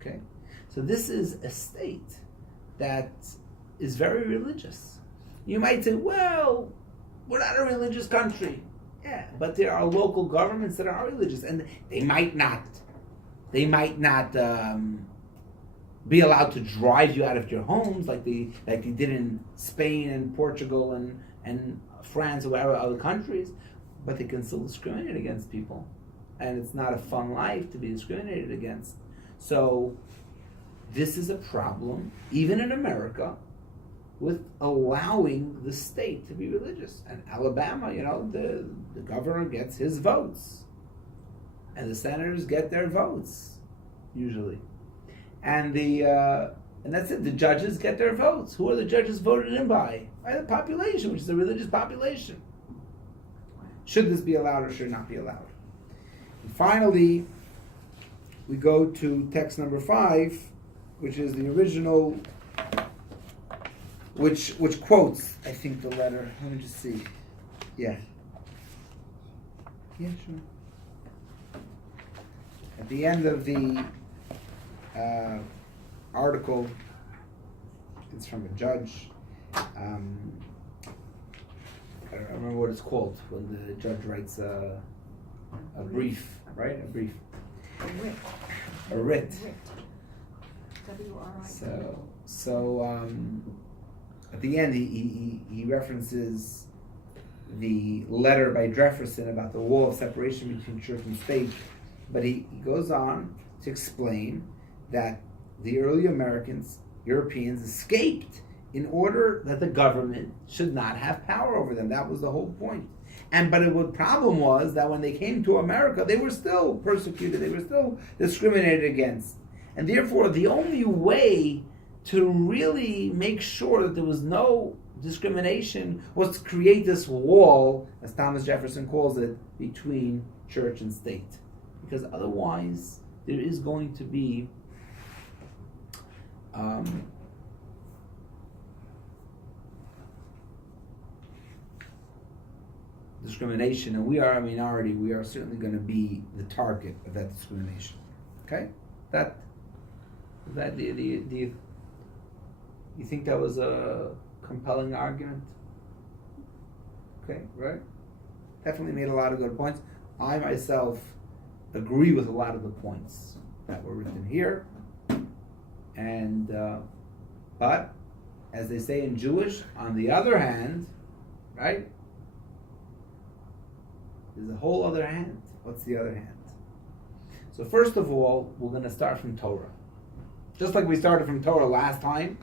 Okay? So this is a state that is very religious. You might say, well, we're not a religious country. Yeah, but there are local governments that are religious, and they might not be allowed to drive you out of your homes like they did in Spain and Portugal and France or whatever other countries, but they can still discriminate against people, and it's not a fun life to be discriminated against. So this is a problem, even in America, with allowing the state to be religious. And Alabama, the governor gets his votes, and the senators get their votes usually, and that's it. The judges get their votes. Who are the judges voted in by? By the population, which is the religious population. Should this be allowed or should not be allowed? And finally, we go to text number 5, which is the original, which quotes, I think, the letter. Let me just see. Yeah, sure. At the end of the article, it's from a judge. I don't remember what it's called when the judge writes a brief, right? A brief. A writ. W-R-I. So at the end, he references the letter by Jefferson about the wall of separation between church and state, but he goes on to explain that the early Europeans escaped in order that the government should not have power over them. That was the whole point. But the problem was that when they came to America, they were still persecuted, they were still discriminated against. And therefore, the only way to really make sure that there was no discrimination was to create this wall, as Thomas Jefferson calls it, between church and state. Because otherwise, there is going to be discrimination, and we are a minority. We are certainly going to be the target of that discrimination. Okay, do you think that was a compelling argument? Okay, right? Definitely made a lot of good points. I myself agree with a lot of the points that were written here, and but as they say in Jewish, on the other hand, right? There's a whole other hand. What's the other hand? So first of all, we're going to start from Torah. Just like we started from Torah last time,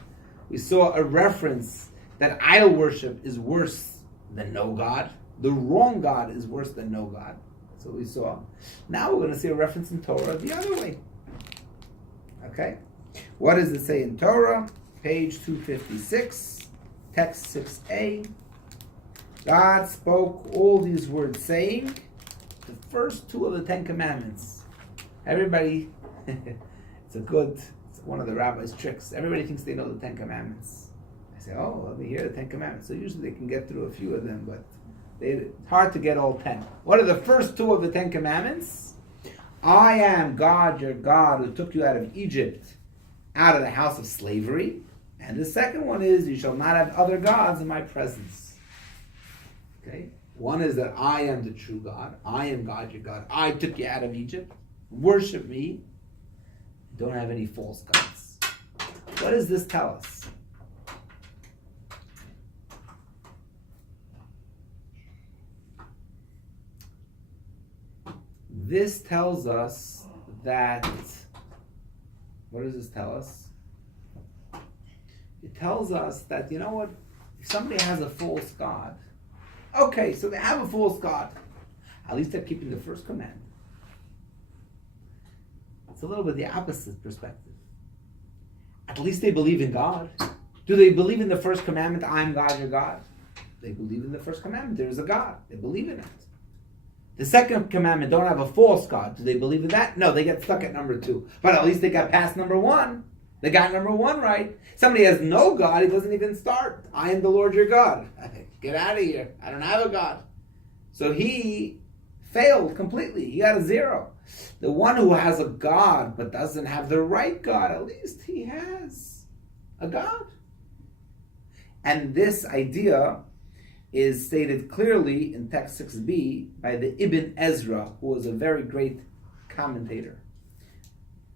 we saw a reference that idol worship is worse than no God. The wrong God is worse than no God. That's what we saw. Now we're going to see a reference in Torah the other way. Okay? What does it say in Torah? Page 256, text 6a. God spoke all these words, saying, the first 2 of the 10 commandments. Everybody, it's one of the rabbi's tricks. Everybody thinks they know the 10 commandments. I say, oh, let me hear the 10 commandments. So usually they can get through a few of them, but it's hard to get all 10. What are the first 2 of the 10 commandments? I am God, your God, who took you out of Egypt, out of the house of slavery. And the second one is, you shall not have other gods in my presence. Okay? One is that I am the true God. I am God, your God. I took you out of Egypt. Worship me. Don't have any false gods. What does this tell us? This tells us that, what does this tell us? It tells us that, you know what, if somebody has a false god, okay, so they have a false god, at least they're keeping the first command. It's a little bit the opposite perspective. At least they believe in God. Do they believe in the first commandment, I am God, your God? They believe in the first commandment, there is a God. They believe in it. The second commandment, don't have a false God. Do they believe in that? No, they get stuck at number 2. But at least they got past number 1. They got number 1 right. Somebody has no God, he doesn't even start. I am the Lord your God. Get out of here. I don't have a God. So he failed completely. He got a 0. The one who has a God but doesn't have the right God, at least he has a God. And this idea is stated clearly in text 6b by the Ibn Ezra, who was a very great commentator.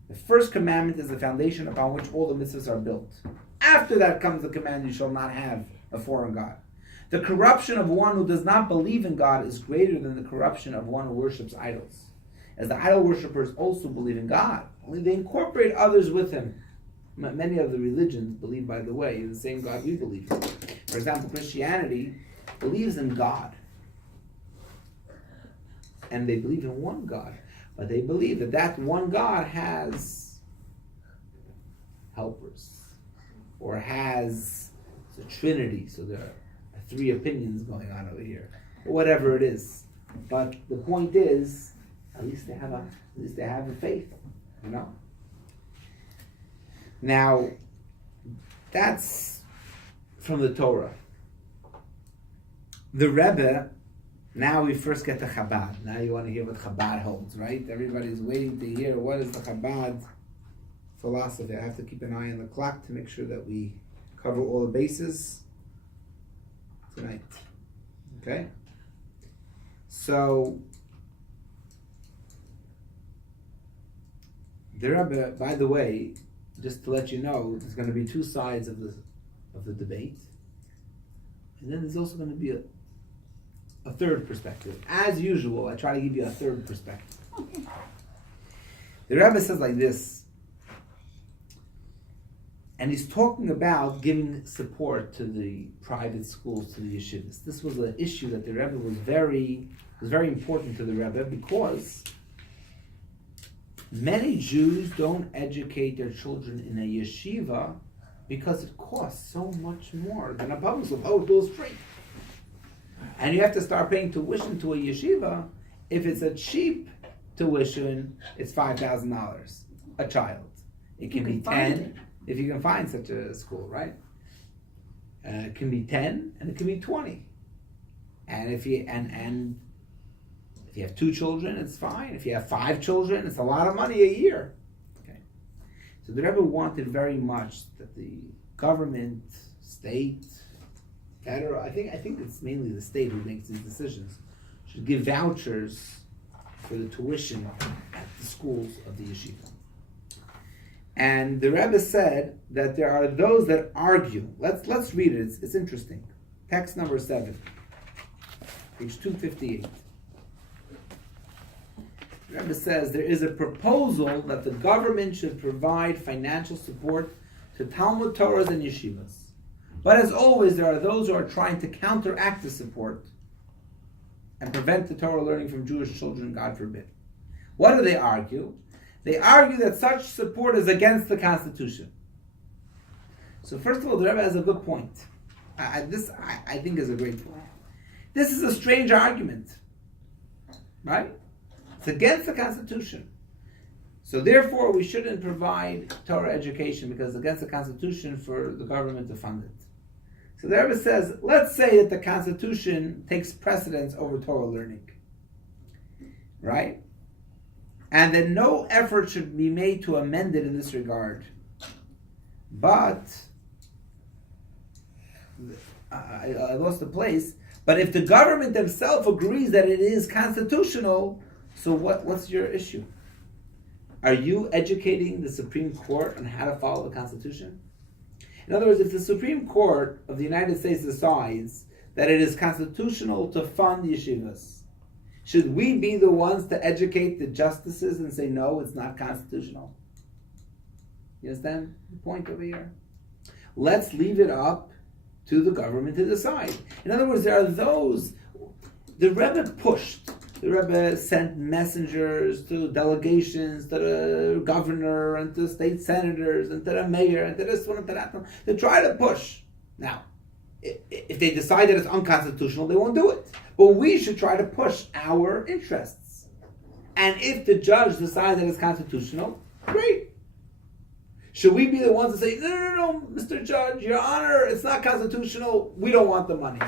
The first commandment is the foundation upon which all the mitzvahs are built. After that comes the command, you shall not have a foreign God. The corruption of one who does not believe in God is greater than the corruption of one who worships idols. As the idol worshippers also believe in God, only they incorporate others with him. Many of the religions believe, by the way, in the same God we believe in. For example, Christianity believes in God. And they believe in one God. But they believe that that one God has helpers. Or has the Trinity. So there are three opinions going on over here. Or whatever it is. But the point is, at least they have a faith. You know? Now, that's from the Torah. The Rebbe, now we first get to Chabad. Now you want to hear what Chabad holds, right? Everybody's waiting to hear what is the Chabad philosophy. I have to keep an eye on the clock to make sure that we cover all the bases tonight. Okay? So, the Rebbe, by the way, just to let you know, there's going to be two sides of the debate. And then there's also going to be a third perspective. As usual, I try to give you a third perspective. The Rebbe says like this, and he's talking about giving support to the private schools, to the yeshivas. This was an issue that the Rebbe was very important to the Rebbe because many Jews don't educate their children in a yeshiva because it costs so much more than a public school. Oh, it's all free. And you have to start paying tuition to a yeshiva. If it's a cheap tuition, it's $5,000 a child. It can be 10 if you can find such a school, right? It can be 10 and it can be 20. And if you have 2 children, it's fine. If you have 5 children, it's a lot of money a year. Okay. So the Rebbe wanted very much that the government, state, federal, I think it's mainly the state who makes these decisions, should give vouchers for the tuition at the schools of the yeshiva. And the Rebbe said that there are those that argue. Let's read it. It's interesting. Text number 7, page 258. The Rebbe says there is a proposal that the government should provide financial support to Talmud Torahs and yeshivas. But as always, there are those who are trying to counteract the support and prevent the Torah learning from Jewish children, God forbid. What do they argue? They argue that such support is against the Constitution. So first of all, the Rebbe has a good point. This I think is a great point. This is a strange argument, right? It's against the Constitution. So therefore, we shouldn't provide Torah education because it's against the Constitution for the government to fund it. So the Rebbe says, let's say that the Constitution takes precedence over Torah learning, right? And then no effort should be made to amend it in this regard. But, I lost the place, but if the government themselves agrees that it is constitutional, so what's your issue? Are you educating the Supreme Court on how to follow the Constitution? In other words, if the Supreme Court of the United States decides that it is constitutional to fund yeshivas, should we be the ones to educate the justices and say, no, it's not constitutional? You understand the point over here? Let's leave it up to the government to decide. In other words, there are those, the Rebbe pushed. The Rebbe sent messengers to delegations, to the governor, and to state senators, and to the mayor, and to this one, and to that one, to try to push. Now, if they decide that it's unconstitutional, they won't do it. But we should try to push our interests. And if the judge decides that it's constitutional, great. Should we be the ones to say, no, Mr. Judge, Your Honor, it's not constitutional, we don't want the money?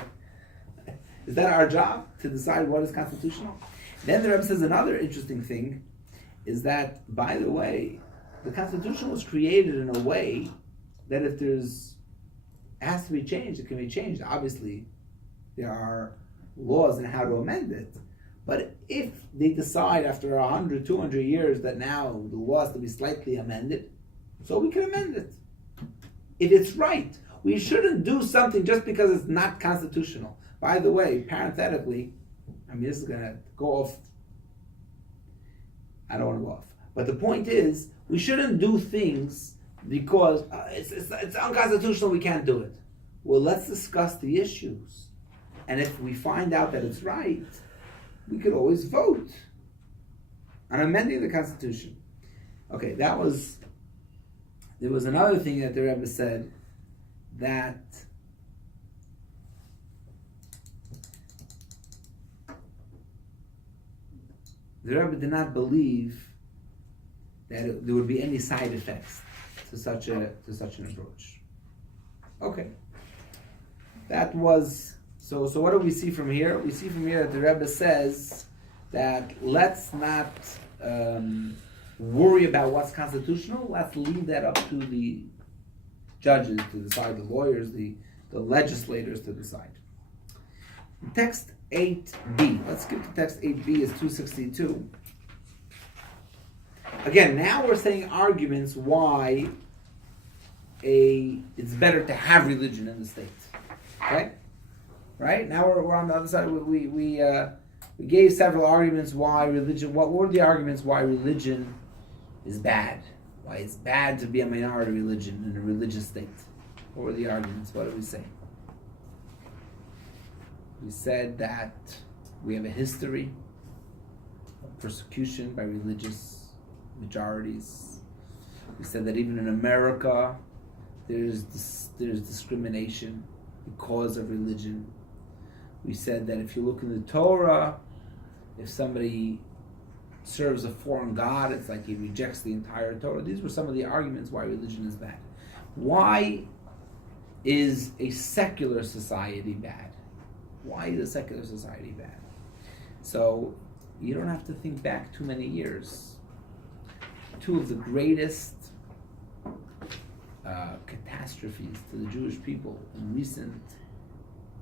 Is that our job, to decide what is constitutional? Then the Rebbe says another interesting thing. is that, by the way, the Constitution was created in a way that if it has to be changed, it can be changed. Obviously, there are laws on how to amend it. But if they decide after 100, 200 years that now the law has to be slightly amended, so we can amend it. If it's right, we shouldn't do something just because it's not constitutional. By the way, parenthetically, this is going to go off. I don't want to go off. But the point is, we shouldn't do things because it's unconstitutional, we can't do it. Well, let's discuss the issues. And if we find out that it's right, we could always vote on amending the Constitution. Okay, there was another thing that the Rebbe said, that the Rebbe did not believe that there would be any side effects to such an approach. Okay, that was so. What do we see from here? We see from here that the Rebbe says that let's not worry about what's constitutional. Let's leave that up to the judges to decide, the lawyers, the legislators to decide. Text 8b. Let's skip to text 8b. Is 262. Again, now we're saying arguments why it's better to have religion in the state. Okay, right? Now we're on the other side. We gave several arguments why religion. What were the arguments why religion is bad? Why it's bad to be a minority religion in a religious state? What were the arguments? What did we say? We said that we have a history of persecution by religious majorities. We said that even in America, there's discrimination because of religion. We said that if you look in the Torah, if somebody serves a foreign god, it's like he rejects the entire Torah. These were some of the arguments why religion is bad. Why is a secular society bad? Why is a secular society bad? So you don't have to think back too many years. Two of the greatest catastrophes to the Jewish people in recent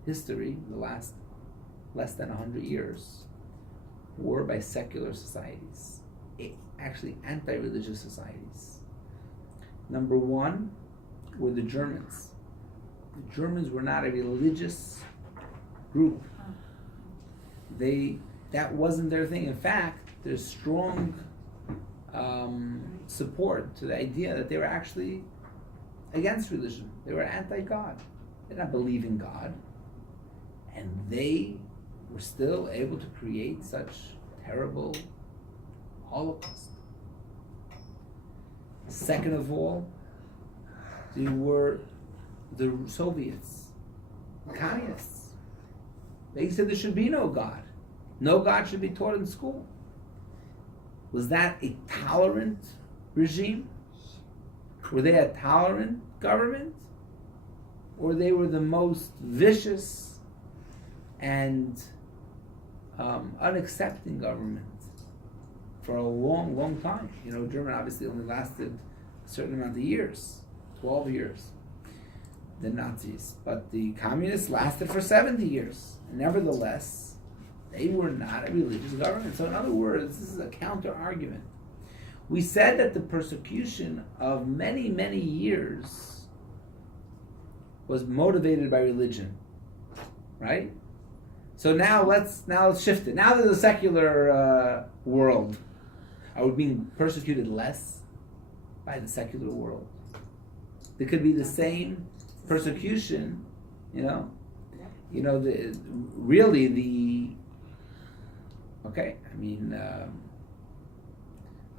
history, the last less than 100 years, were by secular societies, actually anti-religious societies. Number one were the Germans. The Germans were not a religious group. That wasn't their thing. In fact, there's strong support to the idea that they were actually against religion. They were anti-God. They did not believe in God. And they were still able to create such terrible Holocaust. Second of all, there were the Soviets, the communists. They said there should be no God. No God should be taught in school. Was that a tolerant regime? Were they a tolerant government? Or they were the most vicious and unaccepting government for a long, long time? Germany obviously only lasted a certain amount of years, 12 years, the Nazis. But the communists lasted for 70 years. Nevertheless, they were not a religious government. So in other words, this is a counter-argument. We said that the persecution of many, many years was motivated by religion, right? So now let's shift it. Now there's a secular world. Are we being persecuted less by the secular world? There could be the same persecution,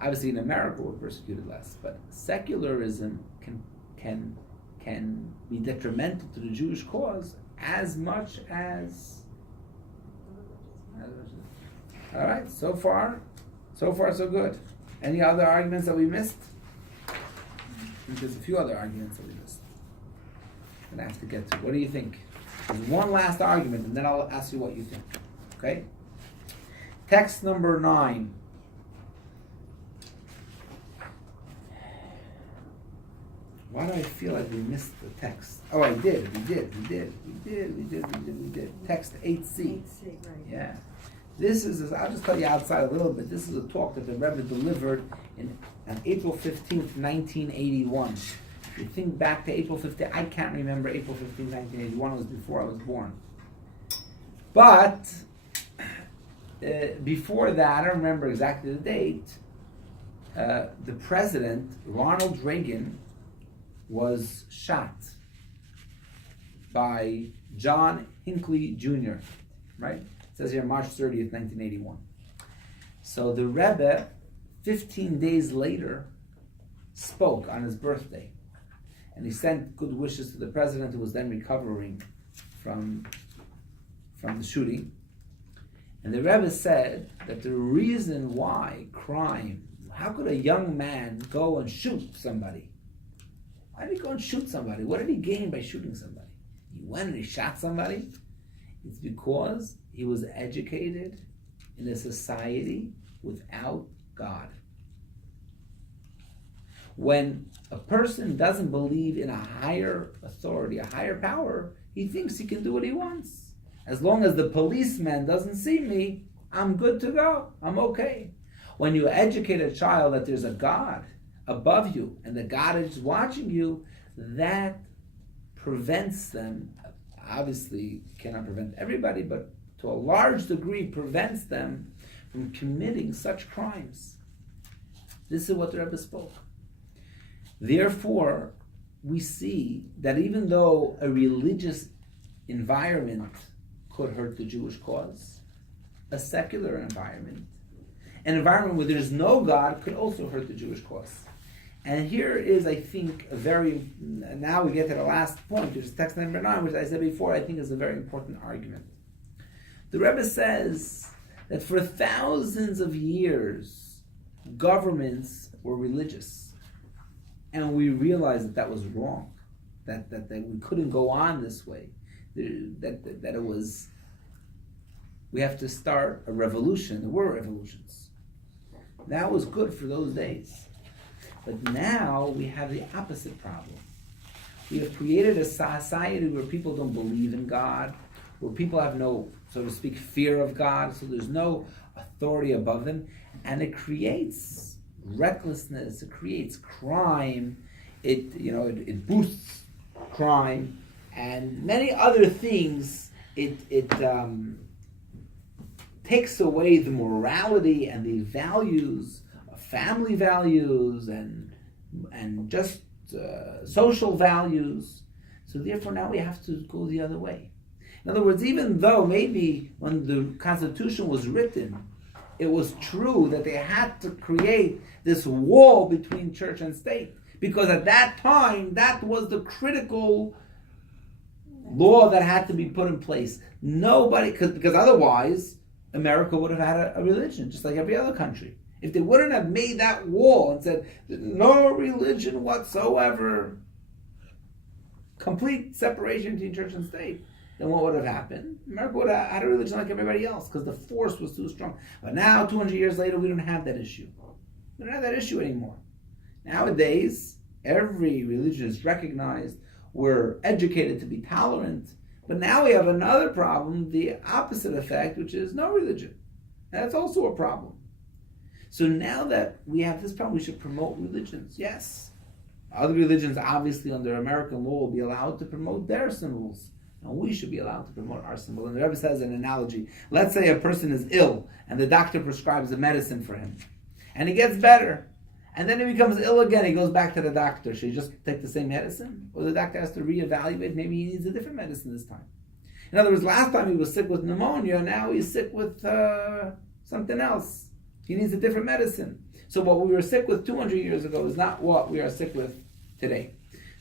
obviously in America we're persecuted less, but secularism can be detrimental to the Jewish cause as much as. All right, so far so good. Any other arguments that we missed? There's a few other arguments that we missed that I have to get to. What do you think? There's one last argument, and then I'll ask you what you think. Okay? Text number 9. Why do I feel like we missed the text? Oh, I did. We did. Text 8C. 8C, right. Yeah. This is, I'll just tell you outside a little bit, this is a talk that the Rebbe delivered on April 15th, 1981. If you think back to April 15th, I can't remember April 15th, 1981, it was before I was born. But, before that, I don't remember exactly the date, the president, Ronald Reagan, was shot by John Hinckley Jr., right? It says here March 30th, 1981. So the Rebbe, 15 days later, spoke on his birthday. And he sent good wishes to the president, who was then recovering from the shooting. And the Rebbe said that the reason why crime, how could a young man go and shoot somebody? Why did he go and shoot somebody? What did he gain by shooting somebody? He went and he shot somebody. It's because he was educated in a society without God. When a person doesn't believe in a higher authority, a higher power, he thinks he can do what he wants. As long as the policeman doesn't see me, I'm good to go. I'm okay. When you educate a child that there's a God above you and the God is watching you, that prevents them, obviously cannot prevent everybody, but to a large degree prevents them from committing such crimes. This is what the Rebbe spoke. Therefore, we see that even though a religious environment could hurt the Jewish cause, a secular environment, an environment where there's no God, could also hurt the Jewish cause. And here is, I think, now we get to the last point, which is text number 9, which I said before, I think is a very important argument. The Rebbe says that for thousands of years, governments were religious. And we realized that was wrong, that we couldn't go on this way, that it was, we have to start a revolution. There were revolutions. That was good for those days. But now we have the opposite problem. We have created a society where people don't believe in God, where people have no, so to speak, fear of God, so there's no authority above them, and it creates recklessness, it creates crime, it boosts crime, and many other things. It takes away the morality and the values, family values, and just social values. So therefore now we have to go the other way. In other words, even though maybe when the Constitution was written, it was true that they had to create this wall between church and state, because at that time, that was the critical law that had to be put in place. Because otherwise, America would have had a religion, just like every other country. If they wouldn't have made that wall and said, no religion whatsoever, complete separation between church and state, then what would have happened? America would have had a religion like everybody else, because the force was too strong. But now, 200 years later, we don't have that issue. We don't have that issue anymore. Nowadays, every religion is recognized. We're educated to be tolerant. But now we have another problem, the opposite effect, which is no religion. That's also a problem. So now that we have this problem, we should promote religions. Yes. Other religions, obviously, under American law, will be allowed to promote their symbols. And we should be allowed to promote our symbol. And the Rebbe says an analogy. Let's say a person is ill, and the doctor prescribes a medicine for him. And he gets better. And then he becomes ill again. He goes back to the doctor. Should he just take the same medicine? Or the doctor has to reevaluate. Maybe he needs a different medicine this time. In other words, last time he was sick with pneumonia. Now he's sick with something else. He needs a different medicine. So what we were sick with 200 years ago is not what we are sick with today.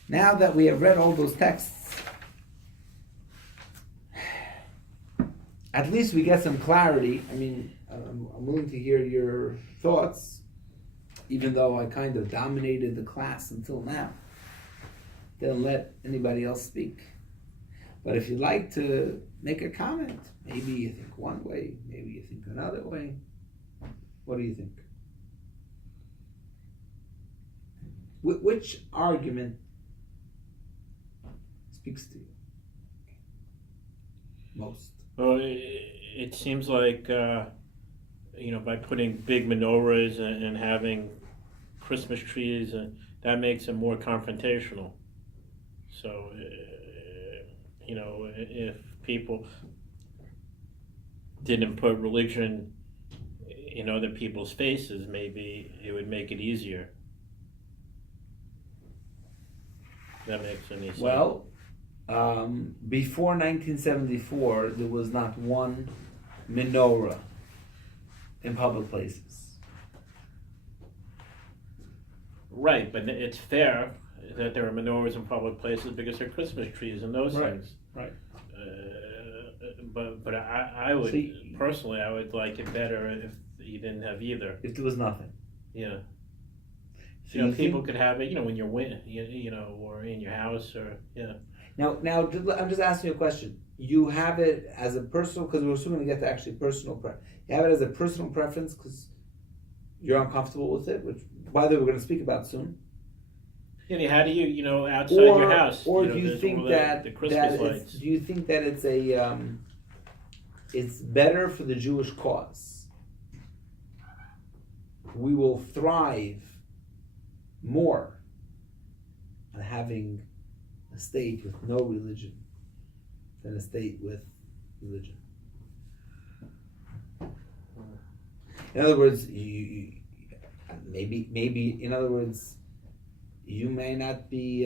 Now that we have read all those texts, at least we get some clarity. I mean, I'm willing to hear your thoughts, even though I kind of dominated the class until now. Didn't let anybody else speak. But if you'd like to make a comment, maybe you think one way, maybe you think another way. What do you think? Which argument speaks to you? Most. Well, it seems like, by putting big menorahs and having Christmas trees, that makes it more confrontational. So, if people didn't put religion in other people's faces, maybe it would make it easier. If that makes any sense. Well, before 1974, there was not one menorah in public places. Right, but it's fair that there are menorahs in public places because they're Christmas trees and those things. Right. But I would personally, I would like it better if you didn't have either. If there was nothing. Yeah. So people could have it, when you're or in your house, or Now, I'm just asking you a question. You have it as a personal, because we're soon going to get to actually personal preference. You have it as a personal preference because you're uncomfortable with it, which, by the way, we're going to speak about soon. How do you, outside your house? Or do you think the Christmas lights? Do you think that it's it's better for the Jewish cause? We will thrive more on having a state with no religion than a state with religion. In other words, you maybe in other words, you may not be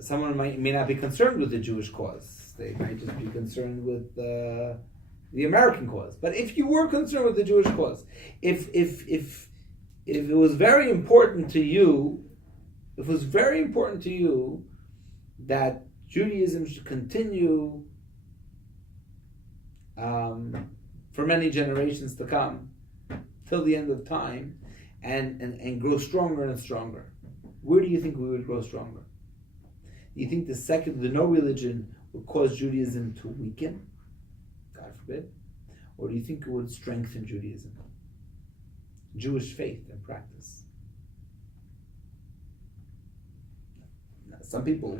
someone may not be concerned with the Jewish cause. They might just be concerned with the American cause. But if you were concerned with the Jewish cause, if it was very important to you, that Judaism should continue for many generations to come, till the end of time, and grow stronger and stronger, where do you think we would grow stronger? Do you think the no religion would cause Judaism to weaken? God forbid. Or do you think it would strengthen Judaism? Jewish faith and practice. Some people,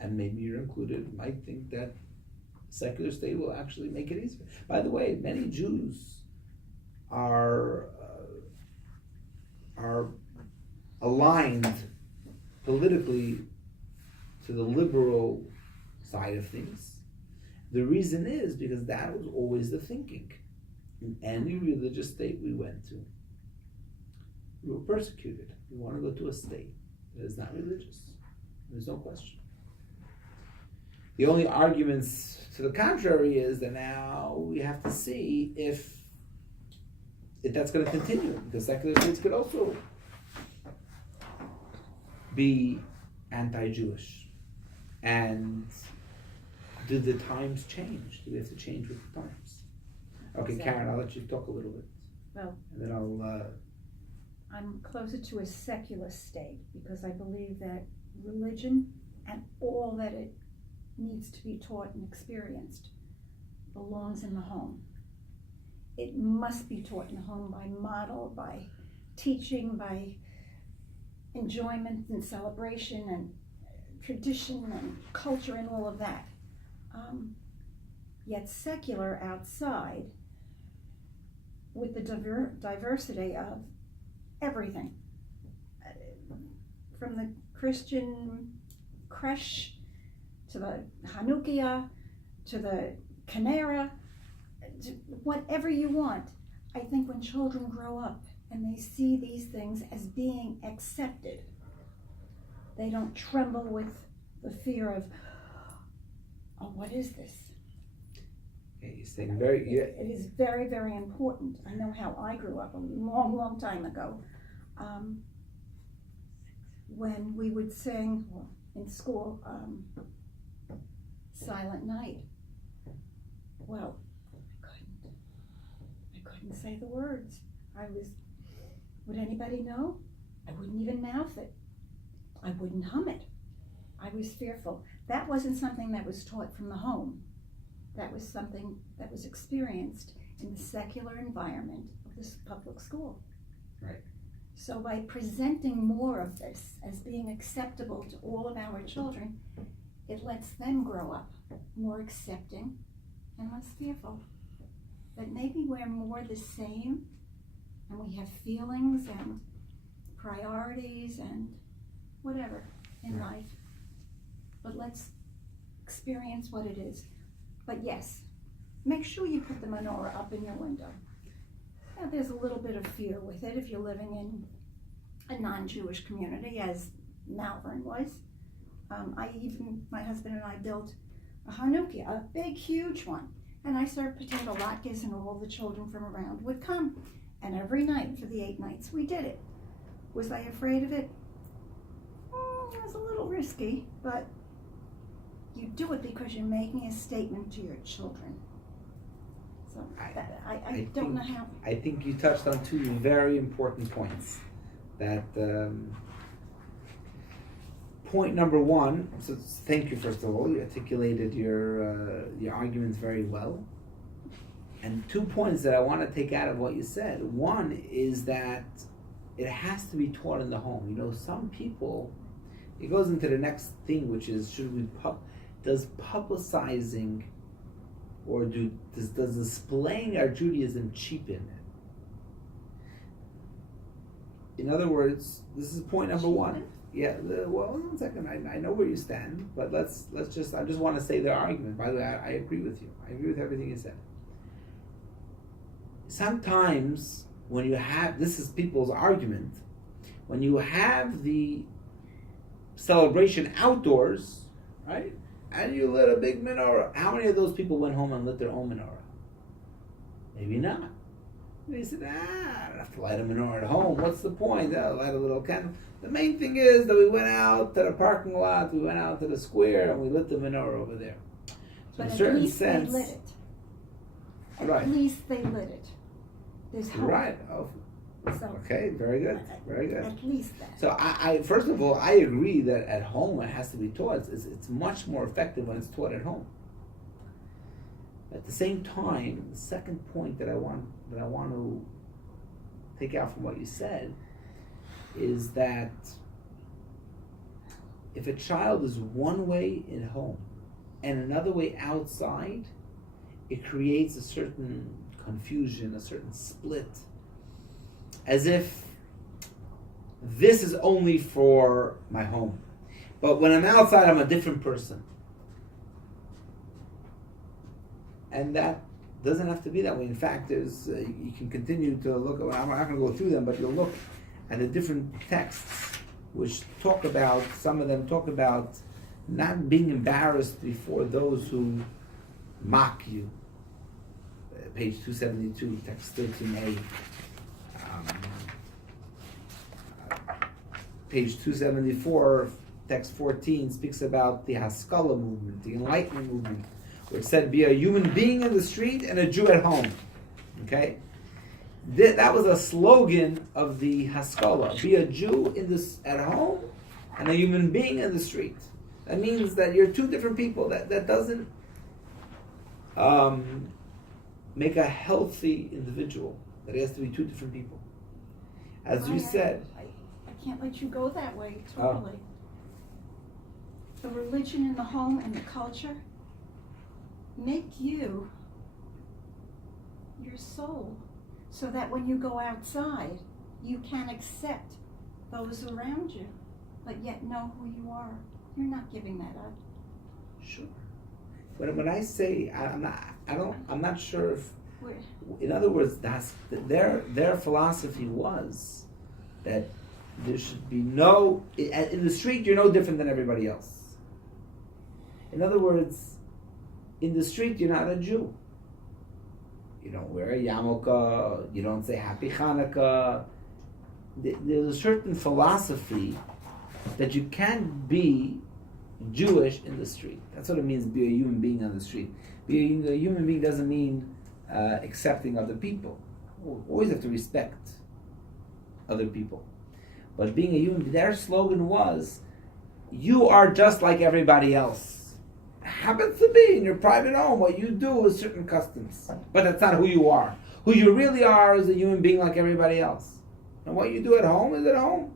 and maybe you're included, might think that secular state will actually make it easier. By the way, many Jews are aligned politically to the liberal side of things. The reason is because that was always the thinking. In any religious state we went to, we were persecuted. We want to go to a state that is not religious. There's no question. The only arguments to the contrary is that now we have to see if that's going to continue, because secular states could also be anti-Jewish. And do the times change? Do we have to change with the times? Okay, exactly. Karen, I'll let you talk a little bit. Well, and then I'm closer to a secular state because I believe that religion and all that it needs to be taught and experienced belongs in the home. It must be taught in the home by model, by teaching, by enjoyment and celebration and tradition and culture and all of that. Yet secular outside with the diversity of everything. From the Christian creche to the Hanukkah to the Canara, to whatever you want. I think when children grow up and they see these things as being accepted, they don't tremble with the fear of, oh, what is this? You're saying very. It is very, very important. I know how I grew up a long, long time ago. When we would sing in school, Silent Night. Well, I couldn't say the words. Would anybody know? I wouldn't even mouth it. I wouldn't hum it. I was fearful. That wasn't something that was taught from the home. That was something that was experienced in the secular environment of this public school. Right. So by presenting more of this as being acceptable to all of our children, it lets them grow up more accepting and less fearful. That maybe we're more the same and we have feelings and priorities and whatever in life. But let's experience what it is. But yes, make sure you put the menorah up in your window. Now, there's a little bit of fear with it if you're living in a non-Jewish community, as Malvern was. My husband and I built a Hanukkah, a big, huge one. And I served potato latkes, and all the children from around would come. And every night for the 8 nights we did it. Was I afraid of it? It was a little risky, but you do it because you're making a statement to your children. So I don't know how. I think you touched on two very important points. That point number one. So thank you first of all. You articulated your arguments very well. And 2 points that I want to take out of what you said. One is that it has to be taught in the home. You know, some people. It goes into the next thing, which is does publicizing or does displaying our Judaism cheapen it? In other words, this is point number one. Yeah. Well, 1 second. I know where you stand, but let's just. I just want to say their argument. By the way, I agree with you. I agree with everything you said. Sometimes when you have, this is people's argument, when you have the celebration outdoors, right? And you lit a big menorah. How many of those people went home and lit their own menorah? Maybe not. They said, I don't have to light a menorah at home. What's the point? I'll light a little candle. The main thing is that we went out to the parking lot, we went out to the square, and we lit the menorah over there. So but in a at certain least sense, they lit it. Right. At least they lit it. There's hope. Right. Oh. So, Okay, very good, very good. At least that. So I first of all, I agree that at home it has to be taught. It's much more effective when it's taught at home. At the same time, the second point that I want to take out from what you said is that if a child is one way in home and another way outside, it creates a certain confusion, a certain split. As if this is only for my home. But when I'm outside, I'm a different person. And that doesn't have to be that way. In fact, there's you can continue to look at, I'm not going to go through them, but you'll look at the different texts which talk about, some of them talk about not being embarrassed before those who mock you. Page 272, text 13a. Page 274, text 14, speaks about the Haskalah movement, the Enlightenment movement, where it said, be a human being in the street and a Jew at home. Okay? That was a slogan of the Haskalah. Be a Jew at home and a human being in the street. That means that you're two different people. That doesn't make a healthy individual. That it has to be two different people. As you said. I can't let you go that way, totally. The religion in the home and the culture make you your soul, so that when you go outside, you can accept those around you, but yet know who you are. You're not giving that up. Sure. But when I say I'm not sure if. In other words, that's their philosophy was that there should be no, in the street you're no different than everybody else. In other words, in the street you're not a Jew. You don't wear a yarmulke, you don't say Happy Hanukkah. There's a certain philosophy that you can't be Jewish in the street. That's what it means, be a human being on the street. Being a human being doesn't mean accepting other people. We always have to respect other people. But being a human, their slogan was, you are just like everybody else. It happens to be in your private home. What you do is certain customs. But that's not who you are. Who you really are is a human being like everybody else. And what you do at home is at home.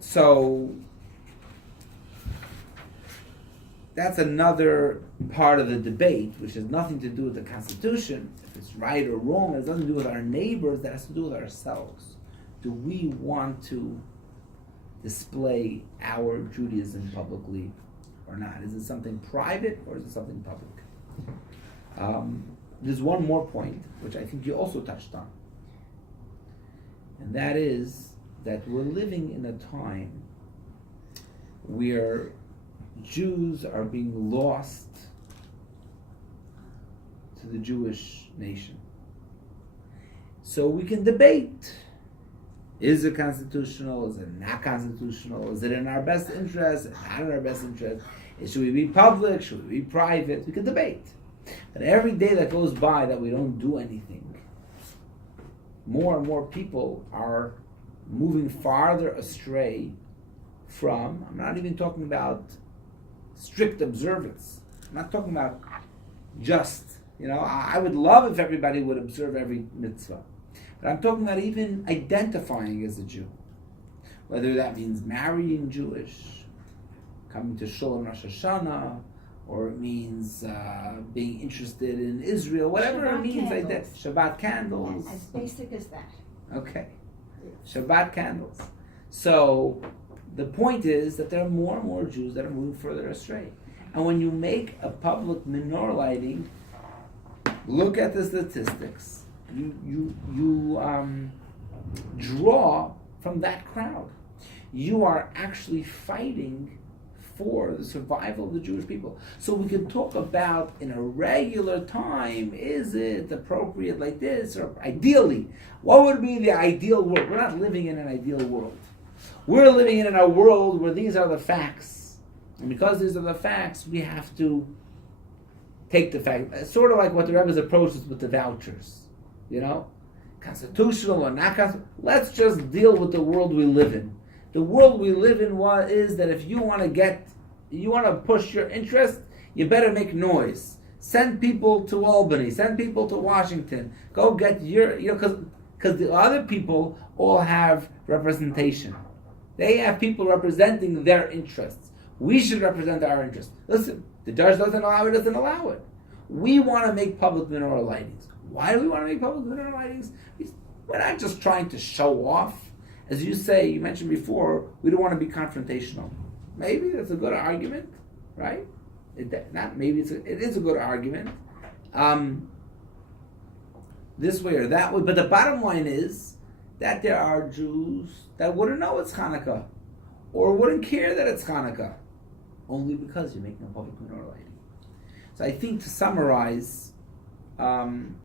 So that's another part of the debate, which has nothing to do with the Constitution, if it's right or wrong. It has nothing to do with our neighbors. That has to do with ourselves. Do we want to display our Judaism publicly or not? Is it something private or is it something public? There's one more point, which I think you also touched on, and that is that we're living in a time where Jews are being lost to the Jewish nation. So we can debate, is it constitutional, is it not constitutional, is it in our best interest, is it not in our best interest, should we be public, should we be private, we can debate. But every day that goes by that we don't do anything, more and more people are moving farther astray from, I'm not even talking about strict observance. I'm not talking about just, I would love if everybody would observe every mitzvah. But I'm talking about even identifying as a Jew. Whether that means marrying Jewish, coming to Shul and Rosh Hashanah, or it means being interested in Israel, whatever Shabbat it means, candles. like that. Shabbat candles. As basic as that. Okay. Shabbat candles. So the point is that there are more and more Jews that are moving further astray. And when you make a public menorah lighting, look at the statistics. You draw from that crowd. You are actually fighting for the survival of the Jewish people. So we can talk about in a regular time, is it appropriate like this? Or ideally, what would be the ideal world? We're not living in an ideal world. We're living in a world where these are the facts. And because these are the facts, we have to take the fact. It's sort of like what the Rebbe's approach is with the vouchers. Constitutional or not constitutional. Let's just deal with the world we live in. The world we live in is that if you want to push your interest, you better make noise. Send people to Albany. Send people to Washington. Go get because the other people all have representation. They have people representing their interests. We should represent our interests. Listen, the judge doesn't allow it. We want to make public menorah lightings. Why do we want to make public menorah lightings? We're not just trying to show off. As you say, you mentioned before, we don't want to be confrontational. Maybe that's a good argument, right? It is a good argument. This way or that way. But the bottom line is that there are Jews that wouldn't know it's Hanukkah or wouldn't care that it's Hanukkah only because you're making a public menorah lighting. So I think to summarize,